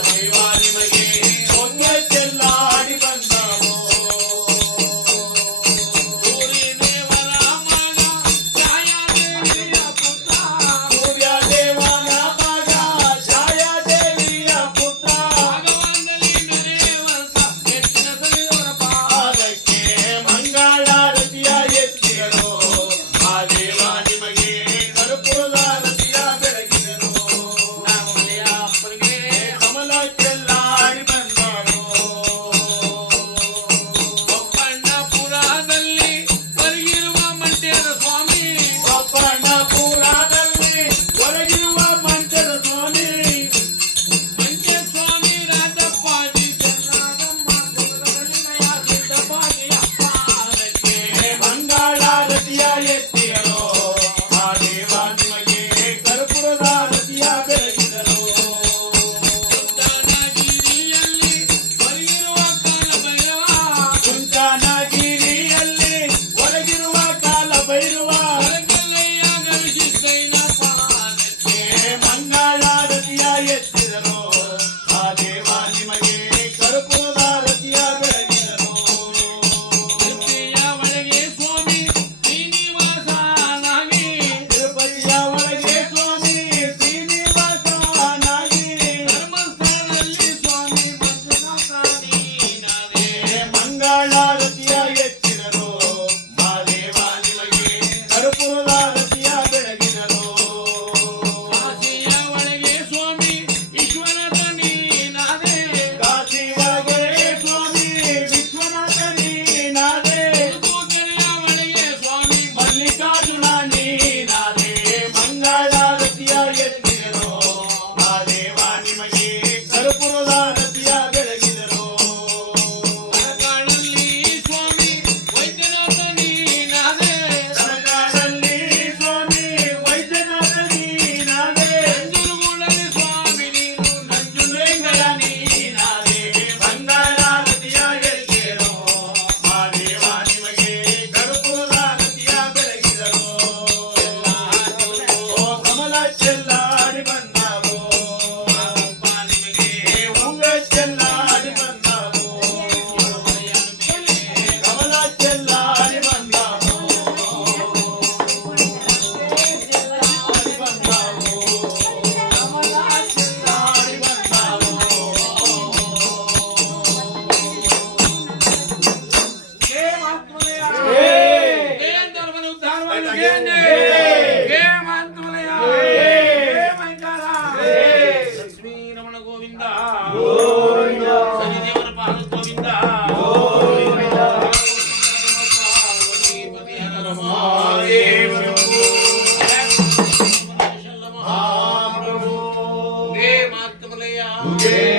தேவாதி மகே nada. Yeah.